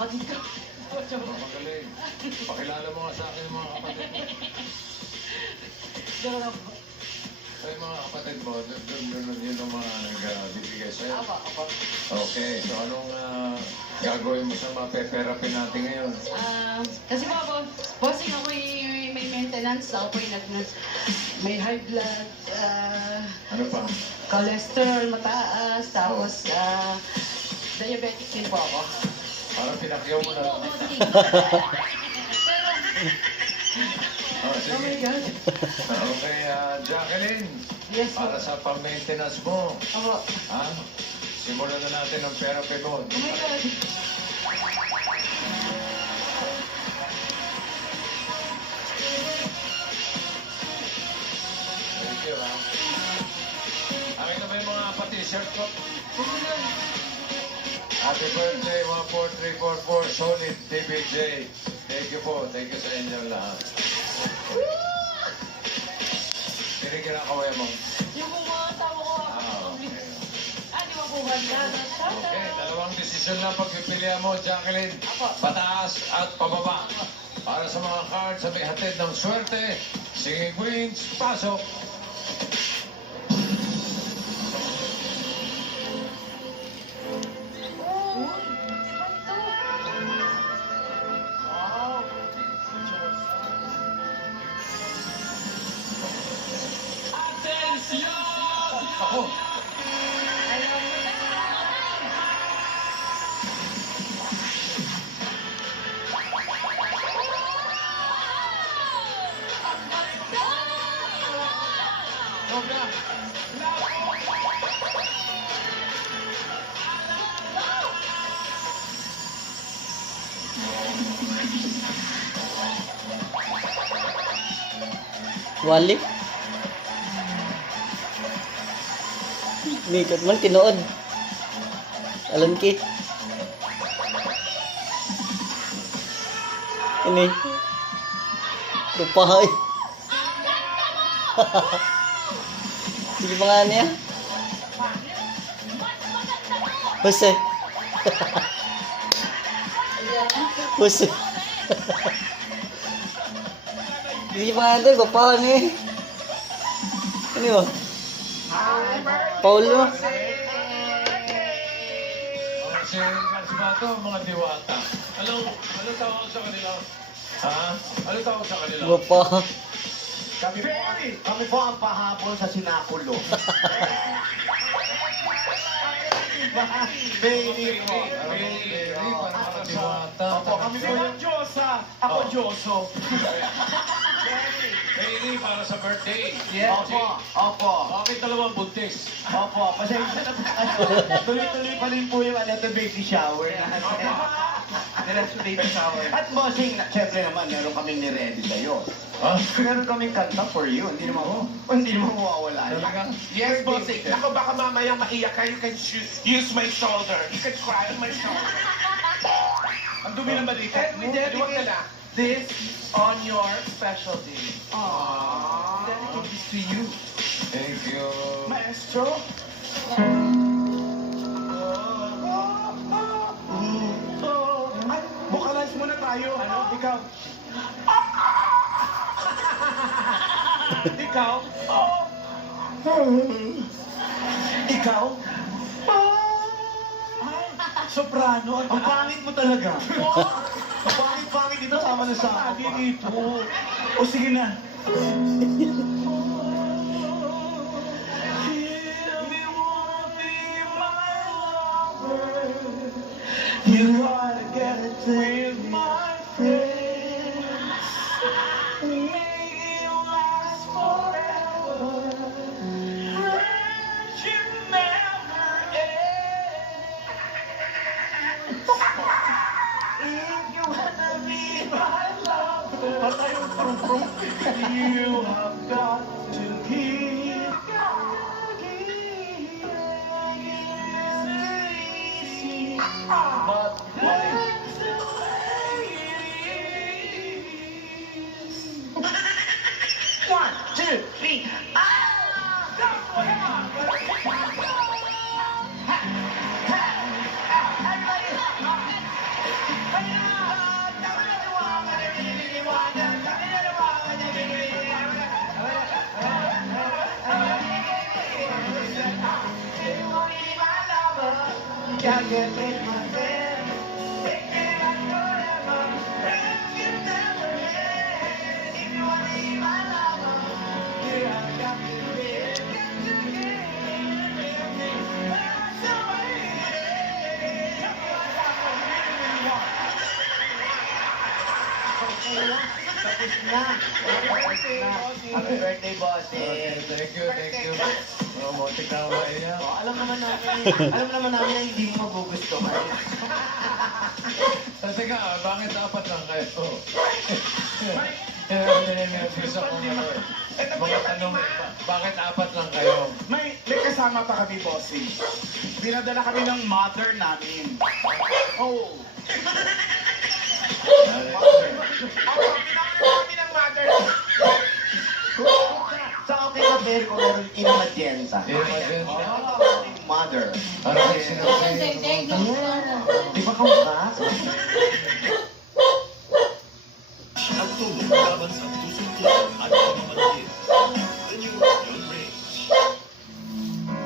kapatid ko. Magaling. Pakilala mo nga sa akin yung mga kapatid mo. Joke lang po. Ay, mga kapatid mo, yun ang mga nagbibigay sa'yo. Apa. Okay, so anong gagawin mo sa mga pe-therapy natin ngayon? Kasi po, bossing ako yung may maintenance. Ako po yung may high blood, Ano pa? cholesterol mataas, tapos diabetic din po ako. Parang pinakyaw mo na. Oh, Oh my sige. God. Okay, Jacqueline. Yes po. Para sa pang-maintenance mo, Opo. simulan na natin ang therapy mo. Oh my God. Thank you, Akin na ba yung mga pati-shirt ko? Happy birthday, 14344, Solid DBJ. Thank you po. Thank you sa inyo lahat. Kinikinakaway mo. Yung mga tao ko ako. Okay. Di ba po ba yan? Okay, dalawang desisyon lang pagpipilian mo, Jacqueline. Apo. Pataas at pababa. Para sa mga cards sa may hatid ng swerte, Singing Queens, pasok! Ako! Sobra! Wali. Nikot man tinuod. Alam ki. Ini. Lupahay. Sige pa nga niya. Jose. Jose. Sige pa nga doon. Lupahan niya. Ano yun? Paulo. Si Gasbato, mga diwata. Ano tawag sa kanila? Ha? Ano tawag sa kanila? Lupa. Kami po ang pahabol sa sinakulo. Bailey po. Bailey, parang mga diwata. Opo, kami po yung Diyosa. Ako Diyoso. Bailey, para sa birthday. Opo. Bakit dalawang buntis? Opo, pasensya na po kayo. Tuloy-tuloy pa rin po yung baby shower natin. Baby shower. At bossing, syempre naman, meron kaming ni-ready sa'yo. Ha? Meron kaming kanta for you. Hindi naman mawawala. Talaga? Yes, bossing. Ako baka mamaya maiyak ka, you can use my shoulder. You can cry on my shoulder. Ang dumi ng balita. And we dedicate this on your special day. Aww. Dedicate this to you. Thank you. Maestro. Ay, vocalize muna tayo. Ano? Ikaw. Ikaw. Ikaw. Ay, soprano. Ang pangit mo talaga. Ang pangit-pangit dito sama na sa akin dito. O sige na. You gotta get it with my friends. Make it last forever. Friendship never ends. If you wanna be my lover, you have got to keep. But that's the way it is. 1, 2, 3. Everybody, Can't get rid of myself. Take me back forever. If you never let, if you wanna be my lover, here I got to get to get everything. That's the way it is. Tell me what I really want. Okay lang. Tapos na. Happy birthday, bossing. Thank you. Robotic na ako niya. Oh, alam naman namin na hindi mo magugustuhan. Teka, bakit apat lang kayo? Bisa ko ano eh. Ito po Mga yung tanong, kanima. bakit apat lang kayo? May kasama pa kami, bossing. Dinadala kami ng mother namin. Oh. Ako, pinakita kami ng mother. Sa okay ka, Bear, kung meron in-magenta. In-magenta? Oo, mother. Parang may sinasabi. Deng-deng lang sana. Di ba kamukha? Ang tulong laban sa tusuntukan at pamamalakit. The new Young Range.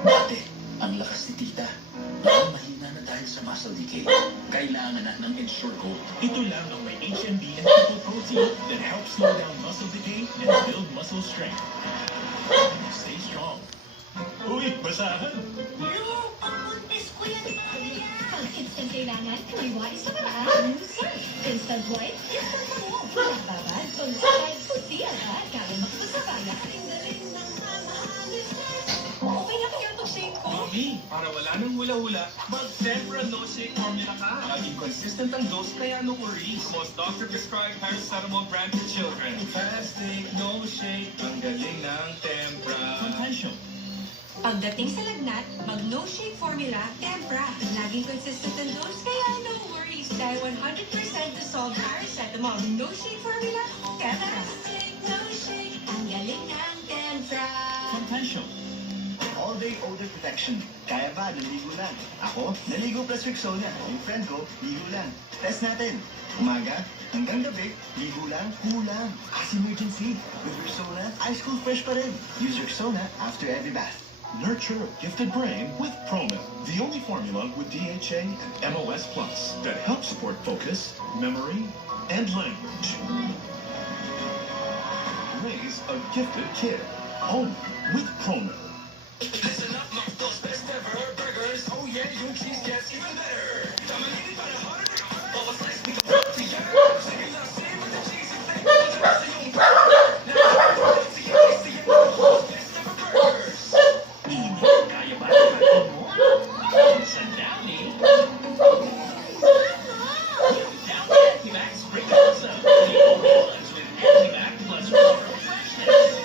Ate, ang lakas ni tita. Baka mahina na dahil sa muscle decay. Kailangan na ng Ensure Gold. Ito lang ang may HMB and triple protein that helps slow down muscle decay and build muscle strength. Stay strong. Uy, basahan! No! Ang buntis ko yan, Maria! Pag instant kailangan, kaliwais na paraan. Surf! Instant white, instant mo! Nagbabad, pag-sakay, puti agad. Kaya makapasabaya. Ang galing ng mamahalis na. Okay na kaya itong shake ko? Mami, para wala nang hula-hula, mag-Tempra No Shake Formula ka. Laging consistent ang dose, kaya no worries. Most doctor-prescribed paracetamol brand for children. Fantastic, no shake, ang galing ng Tempra. Compassion. Pagdating sa lagnat, mag-no shake formula, Tempra. Laging consistent ang dose, kaya no worries. Dahil 100% dissolved paracetamol. No shake formula, Tempra. No shake, ang galing ng Tempra. Compassion. All-day odor protection. Kaya ba? Naligo lang. Ako, naligo plus Rexona. Yung friend ko, ligo lang. Test natin. Umaga, hanggang gabi, ligo lang, kulang. As emergency. With Rexona, ice cool fresh pa rin. Use Rexona after every bath. Nurture a gifted brain with Promil, the only formula with DHA and MOS Plus that helps support focus, memory, and language. Raise a gifted kid. Only with Promil. Listen up, mga dos best ever burgers. Oh yeah, yung cheese gets even better. Tamanini para harder. All the slice we can put together. Sige lang, savor the cheesy flavor. The rest of yung burger. Now, let's see it, taste it, yung best ever burgers. Kaya ba natin mo? Sa Downy. Downy Antimax sprinkles up. The only ones with Antimax plus water freshness.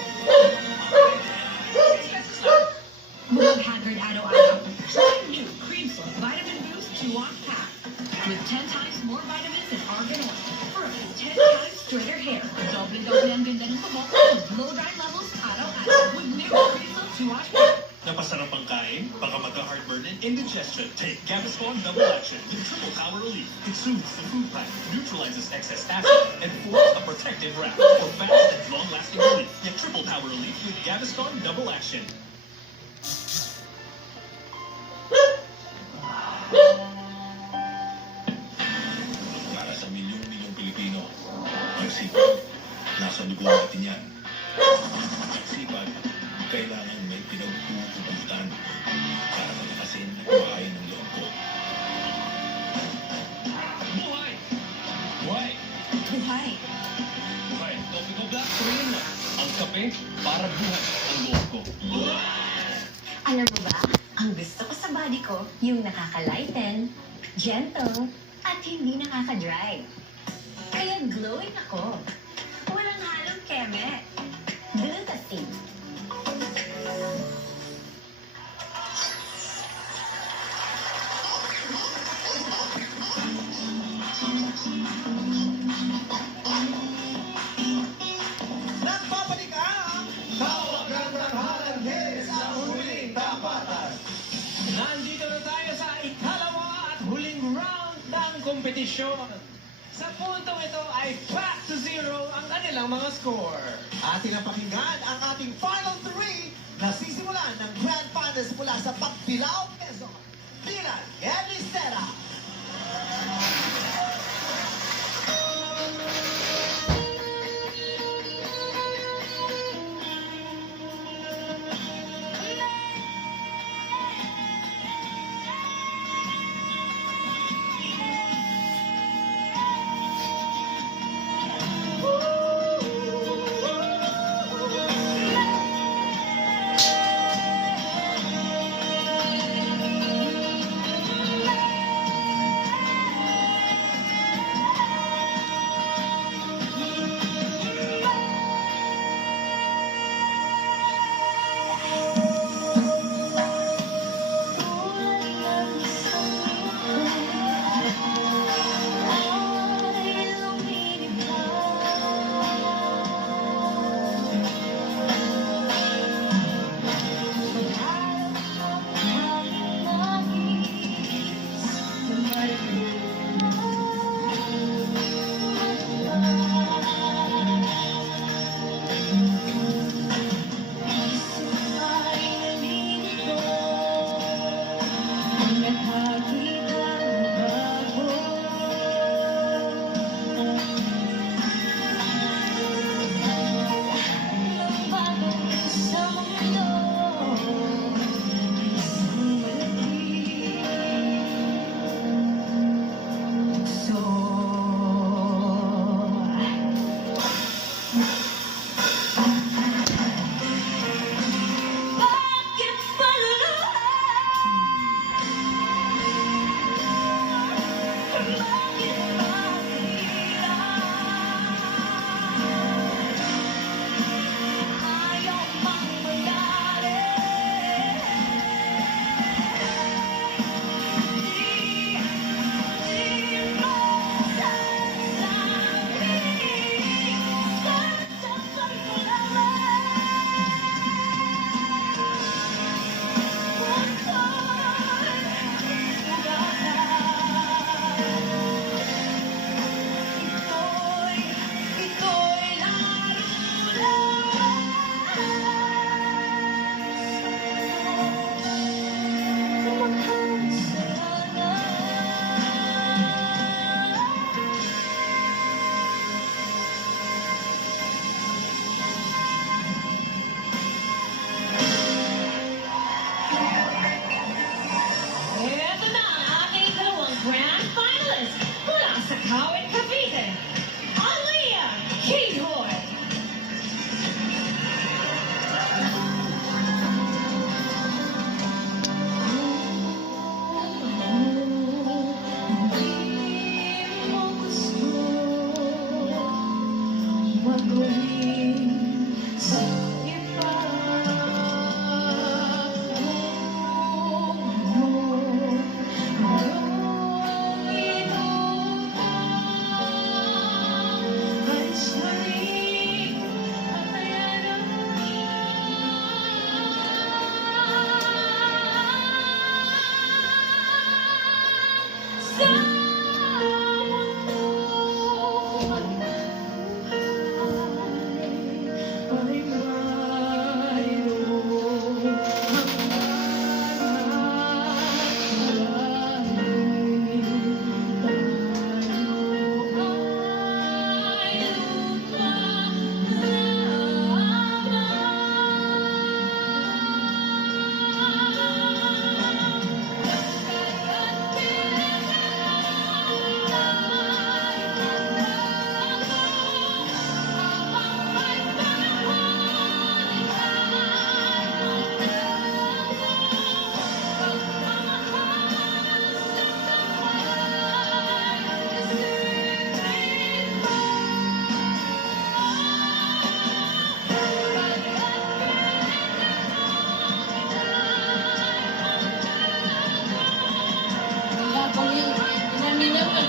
Move haggard araw-araw. Try new Cream Soy Vitamin Boost 2-ounce pack. With 10 times more vitamins than argan oil. For up to 10 times straighter hair. Doble-doble ang ganda ng kubok at blow dry levels araw-araw. With new Cream Soy 2-ounce pack. Napasarap ang kain? Baka magka-heartburn and indigestion. Take Gaviscon Double Action with triple power relief. It soothes the food pipe, neutralizes excess acid, and forms a protective wrap for fast and long-lasting relief. Get triple power relief with Gaviscon Double Action. Para sa milyong-milyong Pilipino, ang sipag, nasa dugo natin yan. Ang sipag, kailangan may pinagpupugutan para malakasin at buhayin ng loob ko. Buhay! Buhay! Buhay. Buhay! Kopi ko black, Korean na. Ang kape, para buhay ang loob ko. Alam mo ba, ang gusto ko sa body ko, yung nakaka-lighten, gentle, at hindi nakaka-dry. Kaya glowing ako. Walang halong keme. Glutathione. Nagbabalik ang Tawagan ng Halanghe sa huling tapatan. Nandito na tayo sa ikalawa at huling round ng kompetisyon. Sa puntong ito ay back to zero ang kanilang mga score. Atin ang pakinggan ang ating final three na sisimulan ng Grand Finals mula sa Pagbilao, Quezon. Bilang Edlis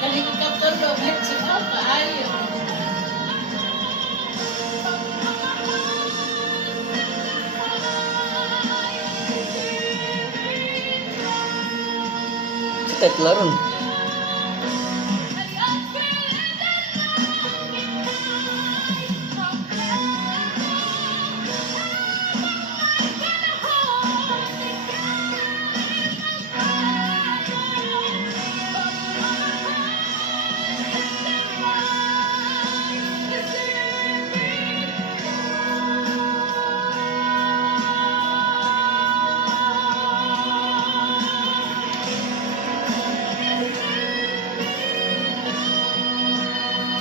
Nakalikot ka tulog. Let's go, kaayo. Kahit laron.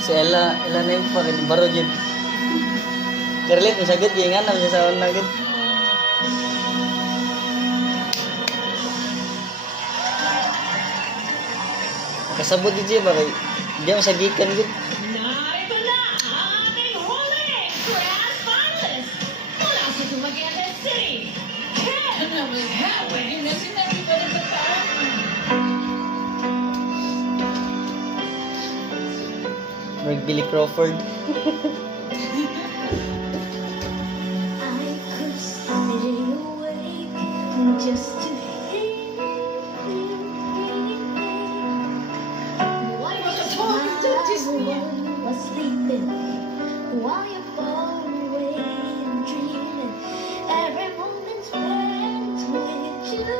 Si Ella na yung pa, baro dyan. Karlit, masagad, yung nga na, masasawan na agad. Kasabot din siya ba kay, hindi mo sagikan gud. Narito na ang ating huli grand finalist mula sa Dumaguete City. Ken Hewen. Hindi na sinabi ko rin sa taon. Like Billy Crawford. I could stay awake just to hear you while you was sleeping, while you're far away and dreaming. Every moment spent with you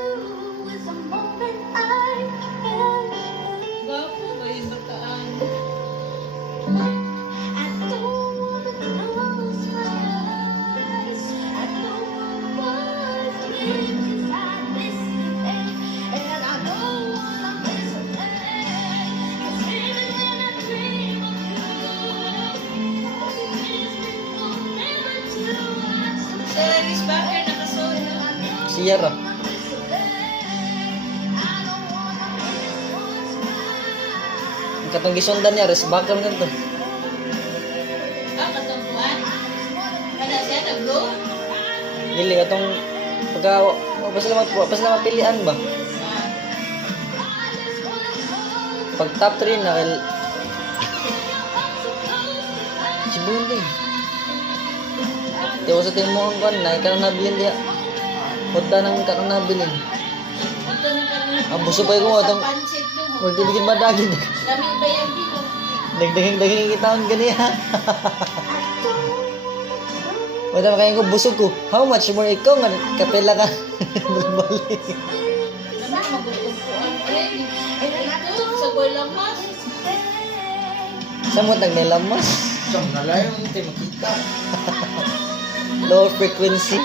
is a moment I cherish. Gwapo ba yung bataan? I don't wanna close my eyes. I don't wanna sleep 'cause I miss you, and I don't wanna miss a thing. 'Cause even when I dream of you, it makes me want never to watch the Sa Alice Backer nakasolo. Si Yara. miss a thing. I don't wanna miss what's mine. Ang katong gisundan niya, res bakal nga to. Ah, katampuan? Wala siya nag-go? Dili katong pagka pa sila mapilian ba? Pag top 3 na kay si Bundi. Tiyo sa tingin mo ang na ikaw nabilin diya. Punta nang ikaw nabilin. Ito na kami. Ang buso pa ko atong Pansit mo. wag digid madagid. Kami ba yung bigo? Dagdagang kita ang ganiya. Wala kaya ko busog ko. How much more ikaw nga kapela ka. Balik. Kami magugumpuan. Ito, sa Boylang Mas. Sa mo tag nilamas. Siyang nalayang hindi makita. Low frequency.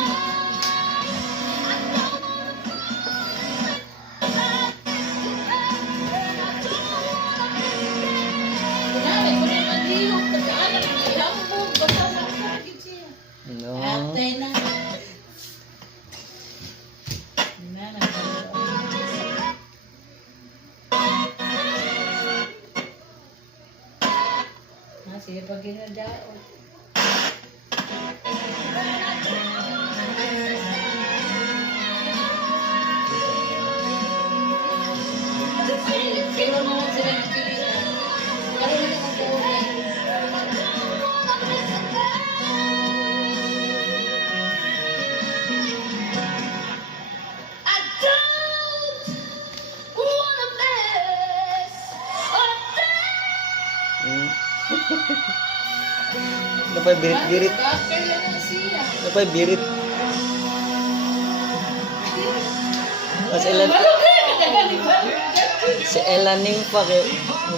Kunwari, kung yung naglihok, pagkaanak, ilang mo, basta sa kapagid siya. No. Atay na. Na, sige, pag ginadaot. Pero naman sila nakikita. Pero naman ang tawag. I don't wanna miss a thing. Napay birit-birit. Backer lang na siya. Napay birit. Mas Ella si Ella ning pa kay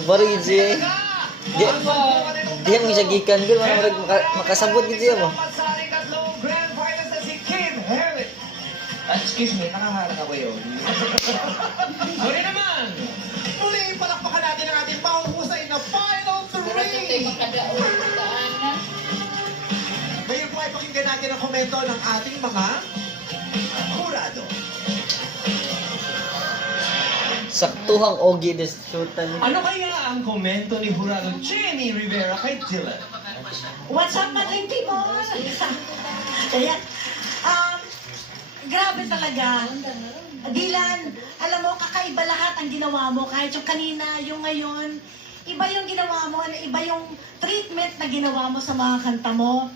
bari siya. Dia mo siya gikan gud man makasabot gid siya mo. Pasaling tatlong grand finals na si Kim Herrick. Excuse me, nakaharap ako yun. Sorry naman! Muli, palakpakan natin ang ating mahuhusay na final Pero ito tayo 3. makadaon. Daan na. Ngayon po ay pakinggan natin ang komento ng ating mga kurado. Saktuhang ogi des shootan. Ano kaya ang komento ni Jurado Jenny Rivera kay Dylan? What's up, mga people? Ayan. grabe talaga. Dylan, alam mo, kakaiba lahat ang ginawa mo. Kahit yung kanina, yung ngayon, iba yung ginawa mo, iba yung treatment na ginawa mo sa mga kanta mo.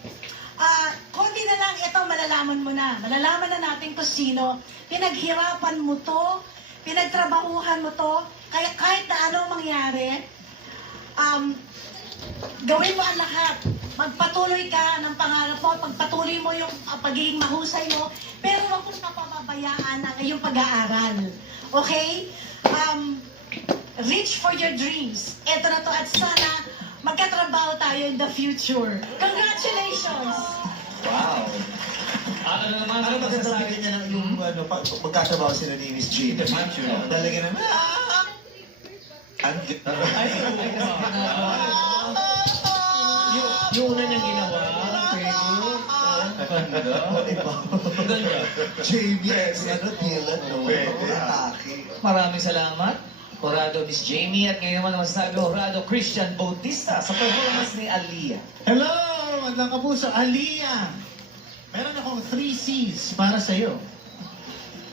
Konti na lang, ito, malalaman mo na. Malalaman na natin kung sino. Pinaghirapan mo to, pinagtrabahuhan mo to, kaya kahit na anong mangyari, gawin mo ang lahat. Magpatuloy ka ng pangarap mo, pagpatuloy mo yung pagiging mahusay mo, pero huwag mong napapabayaan ang iyong pag-aaral. Okay? Reach for your dreams. Ito na to, at sana magkatrabaho tayo in the future. Congratulations! Wow. Ano naman Ano ang masasabi niya ng yung magkatrabaho sila ni Miss G? The future. Talaga na, Yung una niyang ginawa, Ganda. Jamie, ano, Dylan, no? Atake. Maraming salamat, Horado Miss Jamie. At ngayon naman masasabi, Horado Christian Bautista sa performance ni Aliyah. Hello, magandang kapuso. Aliyah, meron akong 3 C's para sa'yo.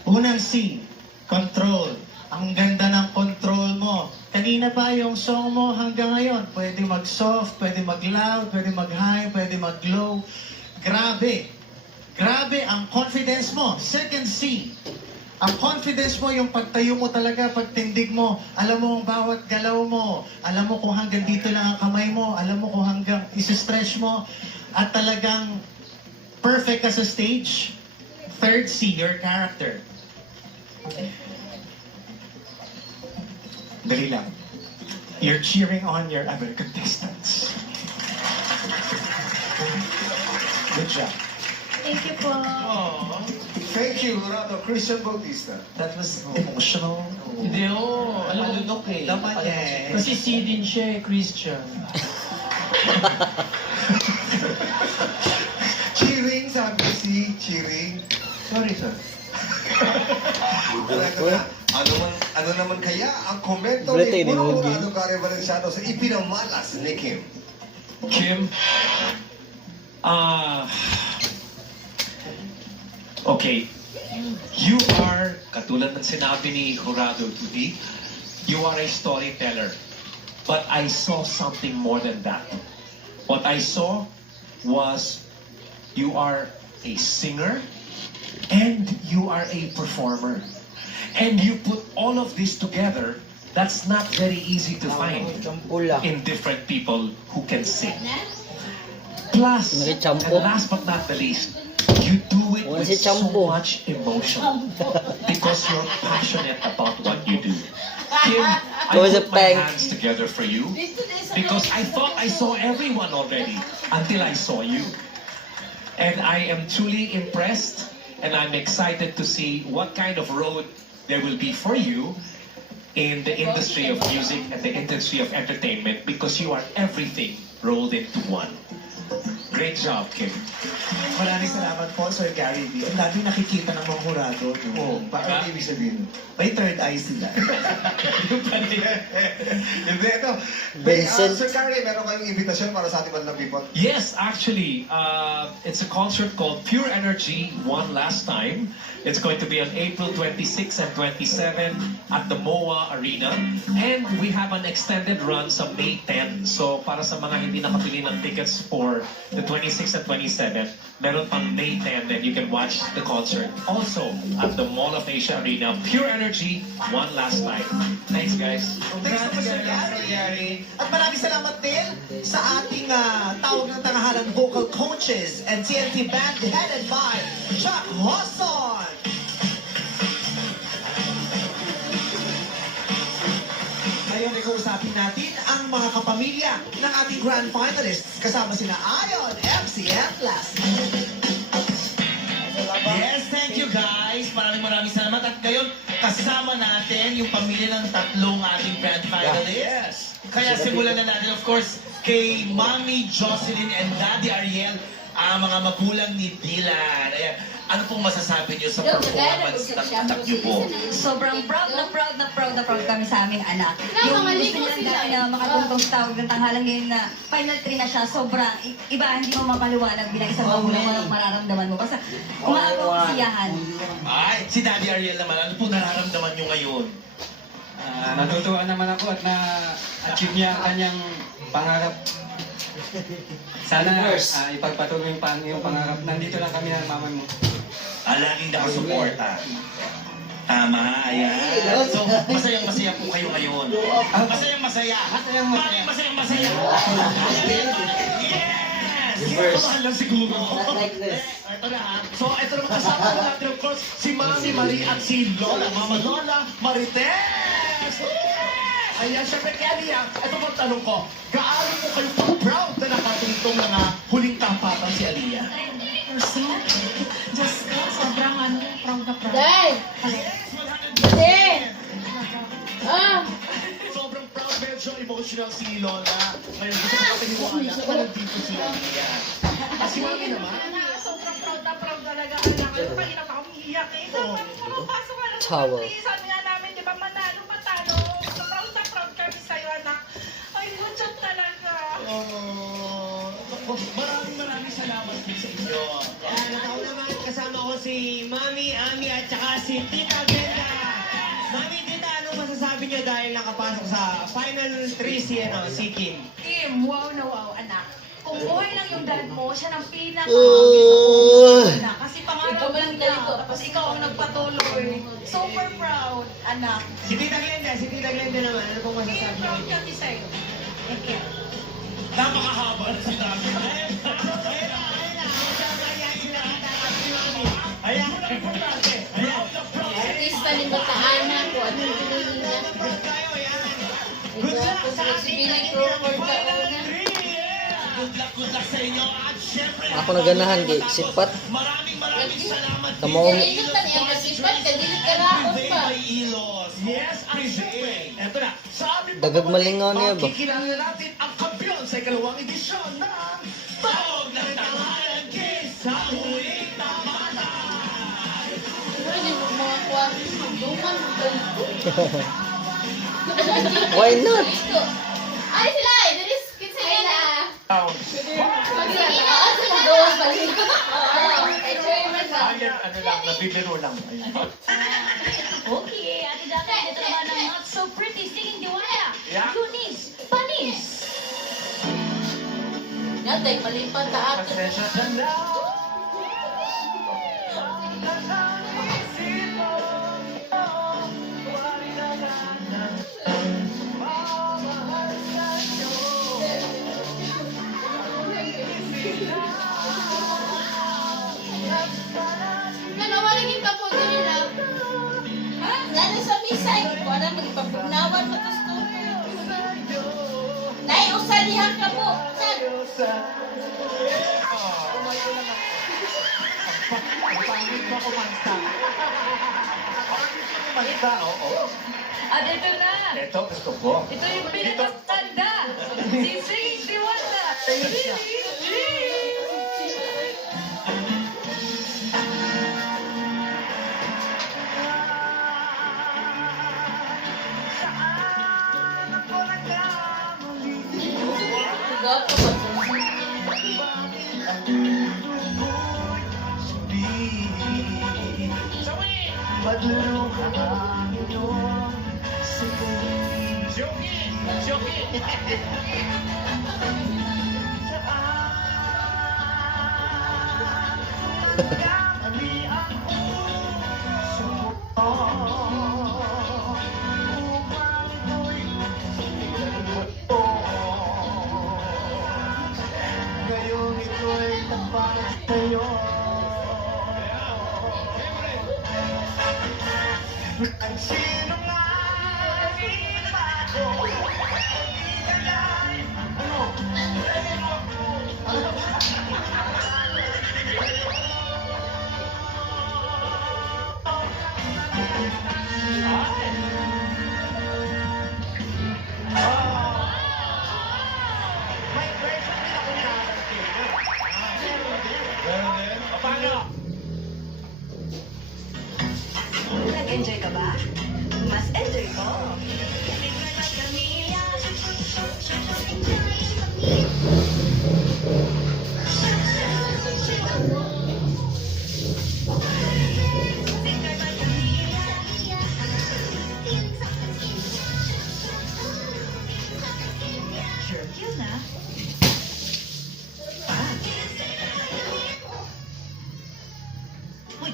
Unang C, control. Ang ganda ng control mo. Kanina pa yung song mo hanggang ngayon. Pwede mag-soft, pwede mag-loud, pwede mag-high, pwede mag-low. Grabe. Grabe ang confidence mo. Second C, ang confidence mo, yung pagtayo mo talaga, pagtindig mo, alam mo ang bawat galaw mo, alam mo kung hanggang dito lang ang kamay mo, alam mo kung hanggang isi-stretch mo, at talagang perfect ka sa stage. Third C, your character. Dali lang. You're cheering on your other contestants. Good job. Thank you po. Thank you, Rado Christian Bautista. That was emotional. Hindi, alam mo, lunok eh. Laman niya eh. Kasi C din siya eh, Christian. Cheering, sabi si cheering. Sorry, sir. Ano naman kaya ang komento Bulletin ni ni Puro Mugi. Rado Gary Valenciano sa ipinamalas ni Kim? Kim, okay, you are, katulad ng sinabi ni Horado today, you are a storyteller. But I saw something more than that. What I saw was you are a singer and you are a performer. And you put all of this together, that's not very easy to find in different people who can sing. Plus, and last but not the least, you do it with so much emotion because you're passionate about what you do. Kim, I put my hands together for you because I thought I saw everyone already until I saw you. And I am truly impressed and I'm excited to see what kind of road there will be for you in the industry of music and the industry of entertainment because you are everything rolled into one. Great job, Kim. Maraming salamat po, Sir Gary V. Ang dami nakikita ng mga hurado. Oo, paano ibig sabihin? May third eye sila. Hindi, ito. Vincent. Sir Gary, meron kayong invitation para sa ating Bandang People? Yes, actually, it's a concert called Pure Energy, One Last Time. It's going to be on April 26 and 27 at the MOA Arena. And we have an extended run sa May 10. So para sa mga hindi nakapili ng tickets for the 26 and 27, meron pang May 10 and you can watch the concert also at the Mall of Asia Arena. Pure Energy, One Last Time. Thanks, guys. Thanks so much, Sir Gary. At maraming salamat din sa ating tawag ng tangahalang vocal coaches and TNT band headed by Chuck Hosson. Ngayon ay kausapin natin ang mga kapamilya ng ating grand finalists kasama sina Ayon, MC, and Lassie. Yes, thank you guys. Maraming salamat. At ngayon, kasama natin yung pamilya ng tatlong ating grand finalists. Kaya simulan na natin, of course, kay Mommy Jocelyn and Daddy Ariel, ang mga magulang ni Dylan. Ayan. Ano pong masasabi niyo sa performance ng anak niyo po? Sobrang proud kami sa aming anak. Yung gusto niya na makatungtong sa tawag ng tanghalang ngayon na final 3 na siya, sobrang iba, hindi mo mapaliwanag bilang isang magulang mo lang mararamdaman mo. Basta umaagaw ang siyahan. Si Daddy Ariel naman, ano po nararamdaman nyo ngayon? Natutuwa naman ako at na-achieve niya ang kanyang pangarap. Sana ipagpatuloy yung pangarap. Nandito lang kami ng mama mo. Laging nakasuporta. Tama, ayan. So, masayang-masaya po kayo ngayon. Masayang-masaya. Bakit masayang-masaya? Yes! Kamahal lang siguro. Ito na ha. So, ito naman kasama po natin, of course, si Mami Marie at si Lola. Mama Lola Marites! Ayan, syempre kay Aliyah, ito po ang tanong ko. Gaano po kayo proud na nakatungtong mga huling tampatan si Aliyah? Diyos ko, sobrang proud na proud. Day! Day! Ah! Sobrang proud, medyo emotional si Lola. Ngayon, gusto ko patiniwala na nandito si Aliyah. Si Mami naman? Sobrang proud talaga. Anak, kanina pa ako umiiyak eh. Dapat pumapasok ka lang. Towel. Sabi nga namin, di ba, manalo, matalo. So proud na proud kami sa'yo, anak. Ay, muchot talaga. Maraming salamat din sa inyo. Ako naman, kasama ko si Mami, Ami, at saka si Tita Glenda. Mami, Tita, anong masasabi niyo dahil nakapasok sa Final 3 si Kim? Kim, wow na wow, anak. Kung buhay lang yung dad mo, siya ng pinaka anak. Kasi pangarap lang niya. Tapos ikaw ang nagpatuloy. Super proud, anak. Si Tita Glenda naman, ano pong masasabi Kim, niyo? proud kami sa'yo. Thank you. Napakahaba na sinabi. Ayan, ang importante. Ayan, Artista ni Bataan na ko. Ano yung pinili niya? Si Billy Crawford pa una. good luck sa inyo. At syempre, Ako naganahan kay sipat. maraming salamat. Kamao Ingat na niya kasipat. Kadili karaon pa. Yes, ang syempre. Ito na. Sabi po dagag malingaw niya ba? kikilala natin ang kampiyon sa ikalawang edisyon ng Tawag ng Tangalan Kiss sa Huling Tamatan. Pwede mo mga kwasi. Duman mo ganito. Why not? Ay sila eh. Dilis kitsa nila. Magiging ako sa doon. Balik. Enjoyment ba? Ano lang, nabibiro lang. Okay, Ate Dati, ito naman ang not so pretty singing Diwata. Yeah. Eunice Panis. Natay, malipan ta ato. Nanawaligin ka po din nila. Ha? Gano sa misay? Kung ano magpapugnawan mo to sto. Nay, usalihan ka po. At ito na. Ito, gusto ko. Ito yung pinakatanda. Si Singing Diwata. Maglaro ka ngayon sa galing. Shoki! Nagkamali ang puso mo. Upang ko'y ito. Ngayon ito'y tapat sa'yo. Ang sinungaling ako, hindi kagay. May version din ako ni Alan Taylor. Meron din? Paano? Nag-enjoy ka ba? Mas enjoy ko.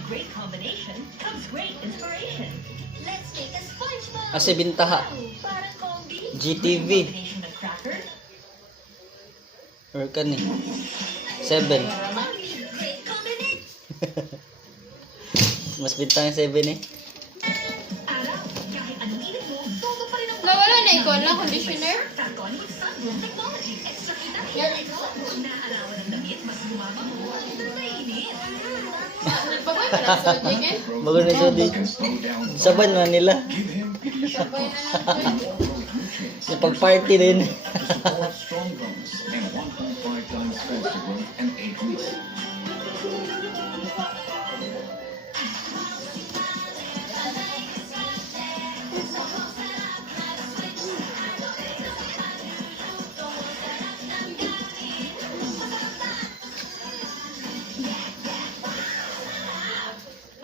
great combination comes great inspiration. Let's make a SpongeBob. Kasi bintaha. Parang combi. GTV. Combination of cracker. Or kani. 7. Great combination. Mas bintang 7 eh. Araw, kahit anong init mo, todo pa rin ang Nawala na ikaw lang, conditioner? Falcon with Sunbloom Technology. Extra kita. Yan. Naarawan ng damit, mas gumabango. Ito mainit. Nagbagoy pa lang sa Jigen? Bago na siya di. Saban na nila. Sabay na natin. Sa pag-party din. Support strong bones and 1.5 times faster growth and 8 weeks.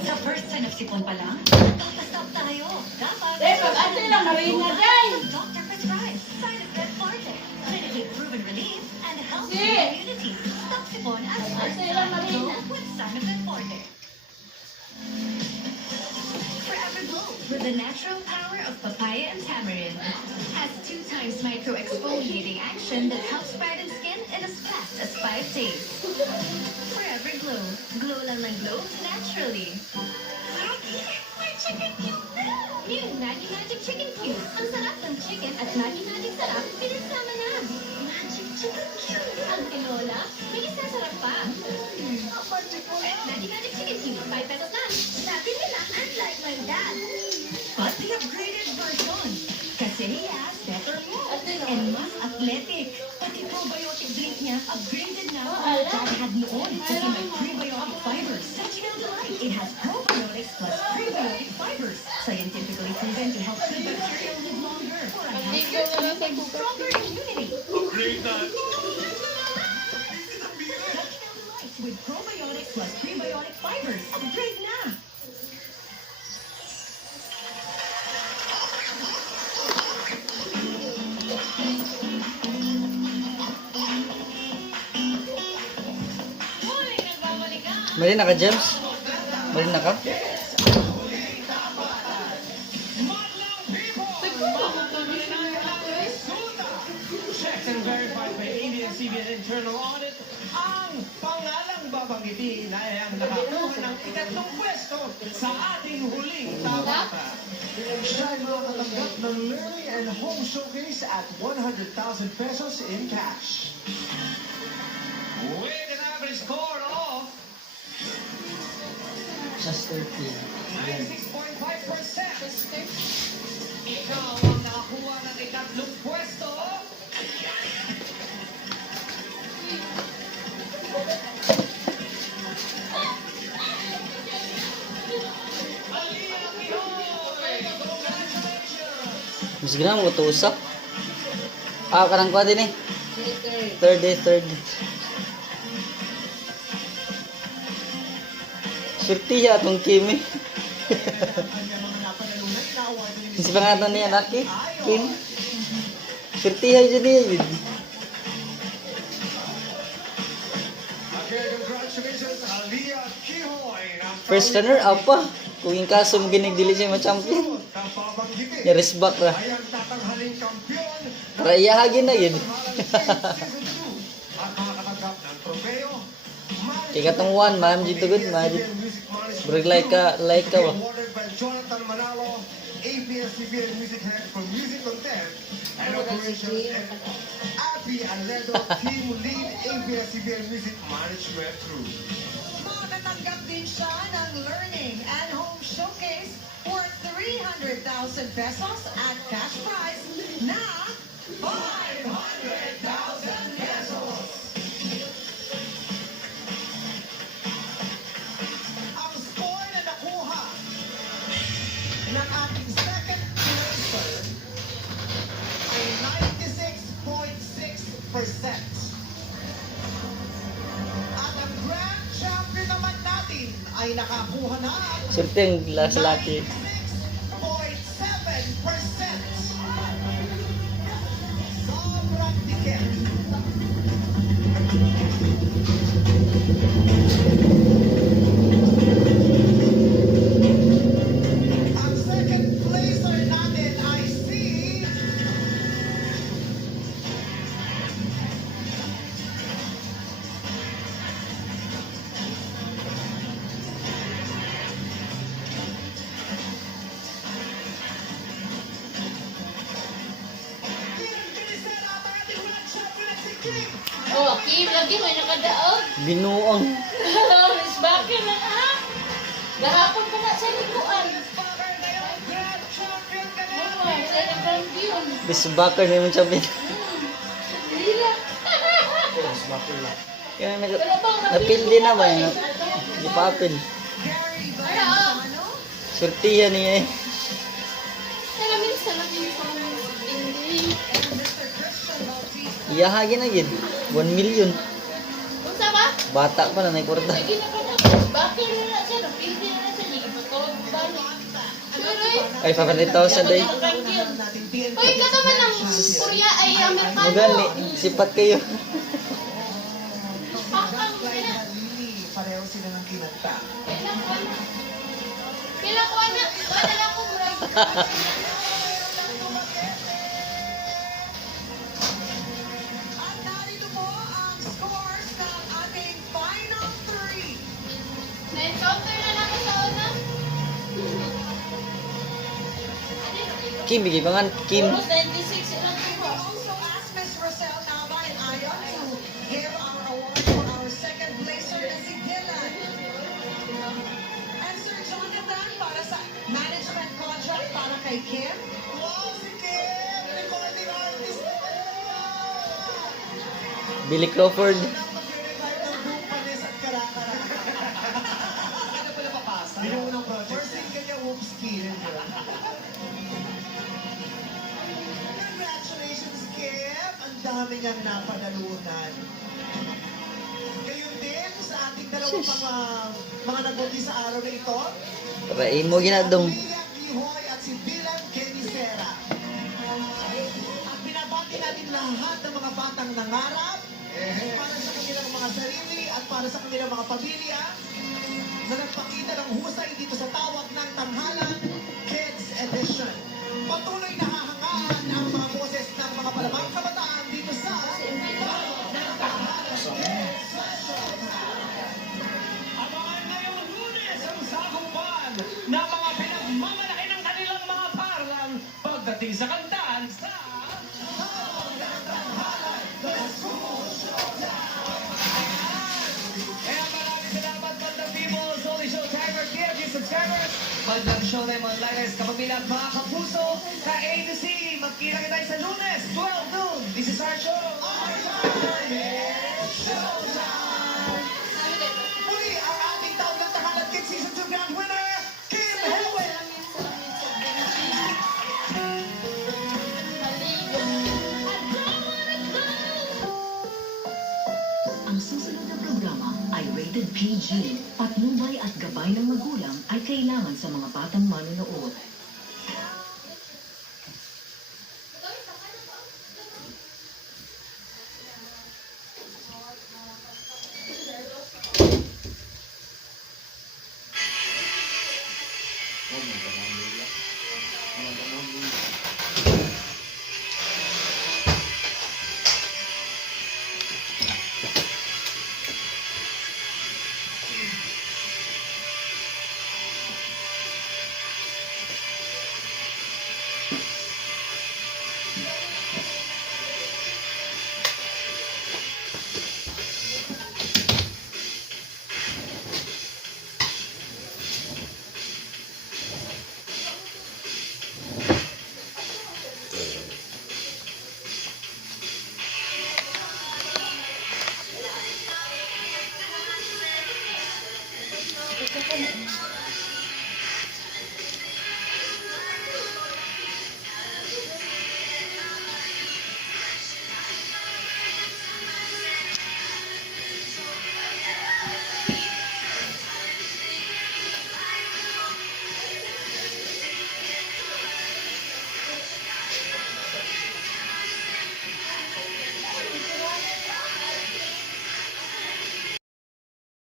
Sa first sign of sipon pa lang, stop tayo. Dapat. Pag-ate lang, marina dyan. Doctor prescribes. Side effect forte. Clinically proven relief and healthy Si. immunity. Stop sipon as fast Ate lang, marina. with side effect forte. Forever Glow with the natural power of papaya and tamarind. Has 2 times micro exfoliating action that helps brighten skin in as fast as 5 days. Forever Glow. Glow lang ng glow naturally. May chicken cube na! New Maggi Magic Chicken Cube. Ang sarap ng chicken at Maggi Magic sarap pinagsama na. Magic Chicken Cube. Ang tinola, may isasarap pa. Maggi Magic Chicken Cube. 5 pesos lang. Sabi nila, unlike my dad. But the upgraded version. Kasi yes, better more. And mas athletic. Pati probiotic drink niya, upgraded na. Dad had noon kasi may prebiotic fibers. Such no delight. It has probiotics plus prebiotic fibers. Scientifically proven to help good bacteria live longer. For a healthier teeth and stronger immunity. Upgrade na. Such no delight with probiotics plus prebiotic fibers. Upgrade na. Marina ka, James? Marina ka? Checked and verified by ABS-CBN internal audit, ang pangalang babanggitin ay ang nakakuha ng ikatlong pwesto sa ating huling tabata. Siya ay makakatanggap ng Learning and Home Showcase at 100,000 pesos in cash. With an average score of Just 13. 96.5%. Ikaw ang nakakuha ng ikatlong pwesto. Mas gina mo ito usap. Ah, karang kwa din eh. Third. Surtiya atong Kimi. Si pangalan niya laki, Kim. Surtiya dyan niya yun. Congratulations, Aliyah Kihoy. First runner up pa. Kung yung kaso mo ginigdili siya ma-champion. Yaris back ra. Ay ang tatanghaling kampiyon Para iyahagin na yun. at makakatanggap ng trofeo. Kaya katong one, ma'am dito good, ma'am dito. Bro, like ka ba? Awarded by Jonathan Manalo, ABS-CBN Music Head for Music Content and Operations, and Abby Aledo, Team Lead ABS-CBN Music Management Crew. Makatanggap din siya ng Learning and Home Showcase worth 300,000 pesos at cash prize na 500,000 pesos. Ang score na nakuha ng ating second placer ay 96.6%. At ang grand champion naman natin ay nakakuha na Surti ang last laki. 96.7%. Sobrang dikit. Kim, lagi may nakadaog. Binuang. Miss Bakit na ah. Gahapon pa na sa likuan. Oo, sa naglang yun. Bisbakar na yung sabihin. Lila. Kaya napildi na ba yun? Di pa apil. Ano? Surtihan niya eh. Salamin sa hindi. Iyahagi na yun. 1 million. Unsa ba? Bata pa na naiporta. Lagi na pa na. Bakit na na siya? Napili na siya. Hindi pa tawag balik. Sure, Ay, 500,000 day. Uy, ka naman ng Korea ay Amerikano. Magani, sipat kayo. Pareho sila ng kinanta. Pila ko anak. Wala na ako. Na-encounter na lang sa una. Kim, bigay pangan. Kim. Puro 96 ilang ko. Management contract para kay Kim. Wow, si Kim! Recording artist na Billy Crawford. Yung unang project. First thing kanya, whoops, Kim. Congratulations, Kim! Ang dami niyang napadalunan. Gayon din sa ating dalawang mga nabuti sa araw na ito. Para imo ginadong. Lihoy at si Bilang Kenisera. At binabati natin lahat ng mga batang nangarap para sa kanilang mga sarili at para sa kanilang mga pamilya na nagpakita ng husay dito sa tawag ng tanghalan Kids Edition. Patuloy na hahangaan ang mga boses ng mga palamang kabataan dito sa Abangan ngayong Lunes ang sagupan ng mga pinagmamalaki ng kanilang mga paralan pagdating sa kantaan sa Kaya maraming salamat Bandang People, Solly Show Timer, KFG subscribers, Bandang Show na mga liners, kapamilya at mga kapuso sa A to C. Magkita tayo sa Lunes, 12 noon. This is our show. Our time is showtime. Muli ang ating taon ng Takalan Kids Season 2 Grand Winner, Kim Helwet. Ang susunod na programa ay rated PG. Patnubay at gabay ng magulang ay kailangan sa mga batang manonood. Oh my God.